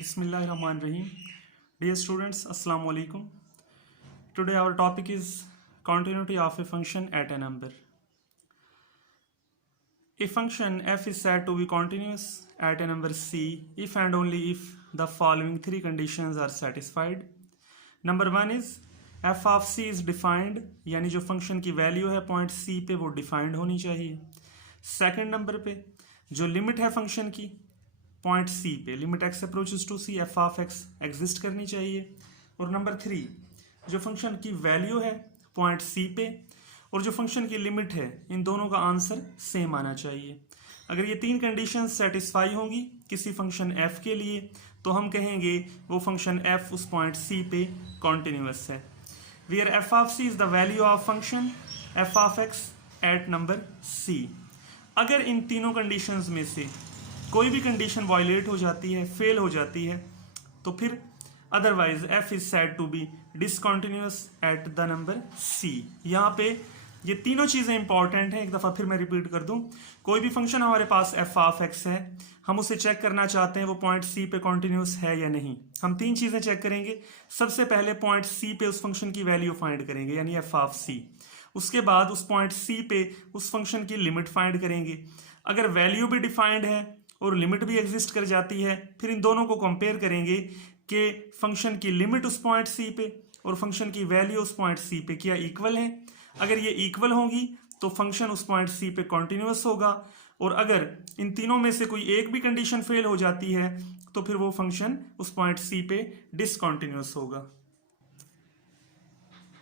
Bismillahirrahmanirrahim. Dear students, Assalamu alaikum. Today our topic is continuity of a function at a number. A function f is said to be continuous at a number c if and only if the following three conditions are satisfied. Number one is f of c is defined, यानी जो function की value है point c पे वो defined होनी चाहिए. Second number पे जो लिमिट है फंक्शन की पॉइंट c पे, limit x approaches to c f of x exist करनी चाहिए. और नंबर थ्री जो फंक्शन की वैल्यू है पॉइंट c पे और जो फंक्शन की लिमिट है, इन दोनों का आंसर सेम आना चाहिए. अगर ये तीन कंडीशंस सेटिस्फाई होंगी किसी फंक्शन f के लिए तो हम कहेंगे वो फंक्शन f उस पॉइंट c पे कॉन्टिन्यूअस है. Where f of c is the value of function f of x at number c. अगर इन तीनों कंडीशंस में से कोई भी कंडीशन वायलेट हो जाती है, फेल हो जाती है, तो फिर otherwise f is said to be discontinuous at the number c. यहाँ पे ये तीनों चीज़ें इंपॉर्टेंट हैं. एक दफ़ा फिर मैं रिपीट कर दूं, कोई भी फंक्शन हमारे पास f ऑफ x है, हम उसे चेक करना चाहते हैं वो पॉइंट c पे कॉन्टिन्यूस है या नहीं. हम तीन चीज़ें चेक करेंगे. सबसे पहले पॉइंट c पे उस फंक्शन की वैल्यू फाइंड करेंगे, यानी f ऑफ c. उसके बाद उस पॉइंट c पे उस फंक्शन की लिमिट फाइंड करेंगे. अगर वैल्यू भी डिफाइंड है और लिमिट भी एग्जिस्ट कर जाती है, फिर इन दोनों को कंपेयर करेंगे कि फंक्शन की लिमिट उस पॉइंट c पे और फंक्शन की वैल्यू उस पॉइंट c पे क्या इक्वल है. अगर ये इक्वल होंगी तो फंक्शन उस पॉइंट c पे कॉन्टिन्यूअस होगा, और अगर इन तीनों में से कोई एक भी कंडीशन फेल हो जाती है तो फिर वो फंक्शन उस पॉइंट c पे डिसकॉन्टिन्यूअस होगा.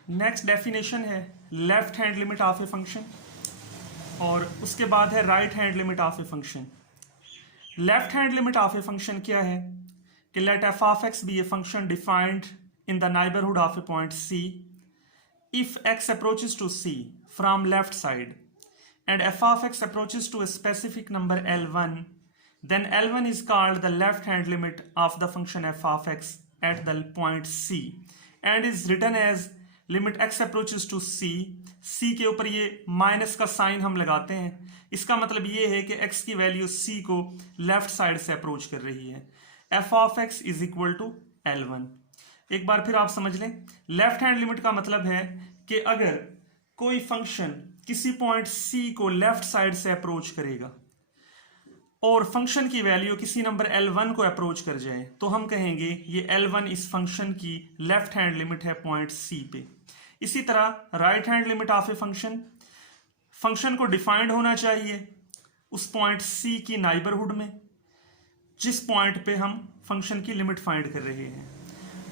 नेक्स्ट डेफिनेशन है left hand limit of a function, और उसके बाद है right hand limit of a function. Left hand limit of a function क्या है कि let f of x be a function defined in the neighbourhood of a point c if x approaches to c from left side and f of x approaches to a specific number L1, then L1 is called the left hand limit of the function f of x at the point c and is written as limit x approaches to c. c के ऊपर ये minus का sign हम लगाते हैं. इसका मतलब ये है कि x की वैल्यू c को लेफ्ट साइड से अप्रोच कर रही है. f of x is equal to L1. एक बार फिर आप समझ लें, लेफ्ट हैंड लिमिट का मतलब है कि अगर कोई फंक्शन किसी पॉइंट c को लेफ्ट साइड से अप्रोच करेगा और फंक्शन की वैल्यू किसी नंबर L1 को अप्रोच कर जाए तो हम कहेंगे ये L1 इस फंक्शन की लेफ्ट हैंड लिमिट है पॉइंट c पे. इसी तरह right hand limit of a function को डिफाइंड होना चाहिए उस पॉइंट c की नाइबरहुड में जिस पॉइंट पे हम फंक्शन की लिमिट फाइंड कर रहे हैं.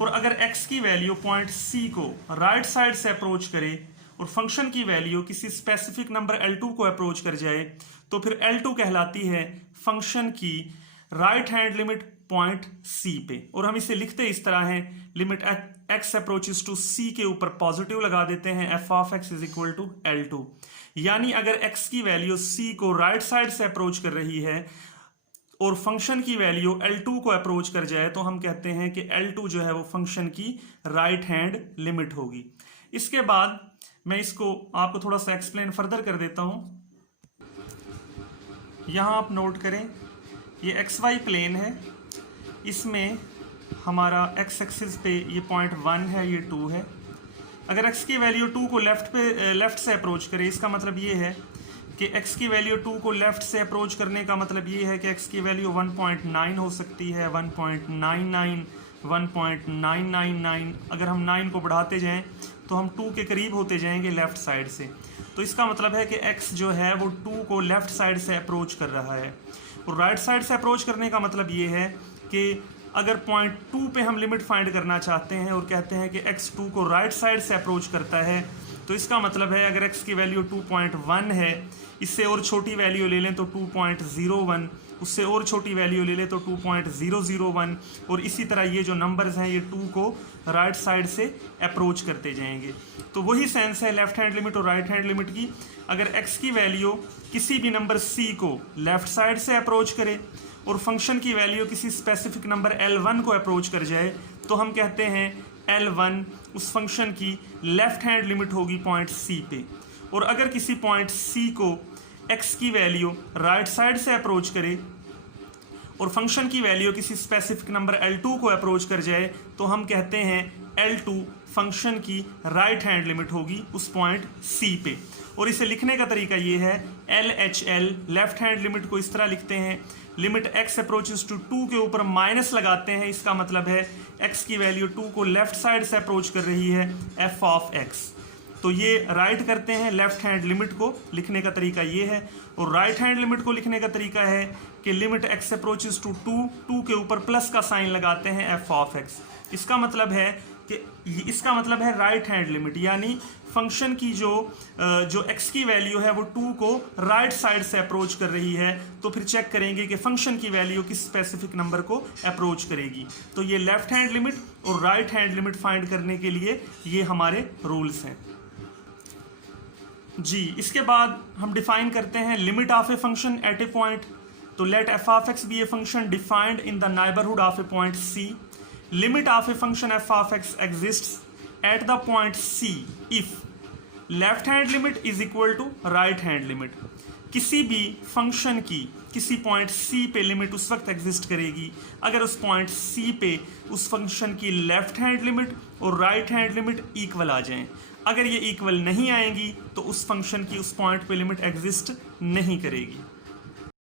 और अगर x की वैल्यू पॉइंट c को राइट साइड से अप्रोच करे और फंक्शन की वैल्यू किसी स्पेसिफिक नंबर L2 को अप्रोच कर जाए तो फिर L2 कहलाती है फंक्शन की right hand limit point c पे. और हम इसे लिखते इस तरह है, limit x approaches to c के ऊपर पॉजिटिव लगा देते हैं, f of x is equal to L2. यानी अगर x की वैल्यू c को राइट साइड से अप्रोच कर रही है और फंक्शन की वैल्यू L2 को अप्रोच कर जाए तो हम कहते हैं कि L2 जो है वो फंक्शन की राइट हैंड लिमिट होगी. इसके बाद मैं इसको आपको थोड़ा सा एक्सप्लेन फर्दर कर देता हूं. यहां आप नोट करें, ये XY प्लेन है, इसमें हमारा x एक्सिस पे ये पॉइंट 1 है, ये 2 है. अगर x की वैल्यू 2 को लेफ्ट से अप्रोच करे, इसका मतलब ये है कि x की वैल्यू 2 को लेफ्ट से अप्रोच करने का मतलब ये है कि x की वैल्यू 1.9 हो सकती है, 1.99, 1.999. अगर हम 9 को बढ़ाते जाएं तो हम 2 के करीब होते जाएंगे लेफ्ट साइड से. तो इसका मतलब है कि x जो है वो 2 को लेफ्ट साइड से अप्रोच कर रहा है. और राइट साइड से अप्रोच करने का मतलब ये है कि अगर पॉइंट 2 पे हम लिमिट फाइंड करना चाहते हैं और कहते हैं कि x 2 को राइट साइड से अप्रोच करता है, तो इसका मतलब है अगर x की वैल्यू 2.1 है, इससे और छोटी वैल्यू ले लें तो 2.01, उससे और छोटी वैल्यू ले लें तो 2.001, और इसी तरह ये जो नंबर्स हैं ये 2 को राइट साइड से अप्रोच करते जाएंगे. तो वही सेंस है लेफ्ट हैंड लिमिट और राइट हैंड लिमिट की. अगर x की वैल्यू किसी भी नंबर c को लेफ्ट साइड से अप्रोच करे और फंक्शन की वैल्यू किसी स्पेसिफिक नंबर L1 को अप्रोच कर जाए तो हम कहते हैं L1 उस फंक्शन की लेफ्ट हैंड लिमिट होगी पॉइंट c पे. और अगर किसी पॉइंट c को x की वैल्यू राइट साइड से अप्रोच करे और फंक्शन की वैल्यू किसी स्पेसिफिक नंबर L2 को अप्रोच कर जाए तो हम कहते हैं L2 फंक्शन की राइट हैंड लिमिट होगी उस पॉइंट C पे। और इसे लिखने का तरीका ये है, LHL लेफ्ट हैंड लिमिट को इस तरह लिखते हैं, लिमिट x अप्रोचेस टू 2 के ऊपर माइनस लगाते हैं, इसका मतलब है x की वैल्यू 2 को लेफ्ट साइड से अप्रोच कर रही है f ऑफ x। तो ये राइट करते हैं लेफ्ट हैंड लिमिट को, लिखने का तरीका ये है। और राइट हैंड लिमिट को लिखने का तरीका है कि लिमिट x अप्रोचेस टू 2 के ऊपर प्लस का साइन लगाते हैं f ऑफ x। इसका मतलब है राइट हैंड लिमिट, यानी फंक्शन की जो x की वैल्यू है वो 2 को राइट साइड से अप्रोच कर रही है। तो फिर चेक करेंगे कि फंक्शन की वैल्यू किस स्पेसिफिक नंबर को अप्रोच करेगी। तो ये लेफ्ट हैंड लिमिट और राइट हैंड लिमिट फाइंड करने के लिए ये हमारे रूल्स हैं जी। इसके बाद हम डिफाइन करते हैं limit of a function at a point. तो let f of x be a function defined in the neighbourhood of a point C। Limit of a function f of x exists at the point C if left hand limit is equal to right hand limit. किसी भी function की किसी point C पे limit उस वक्त exist करेगी अगर उस पॉइंट C पे उस फंक्शन की लेफ्ट हैंड लिमिट और राइट हैंड लिमिट इक्वल आ जाएं। अगर ये इक्वल नहीं आएंगी तो उस फंक्शन की उस पॉइंट पे लिमिट एग्जिस्ट नहीं करेगी।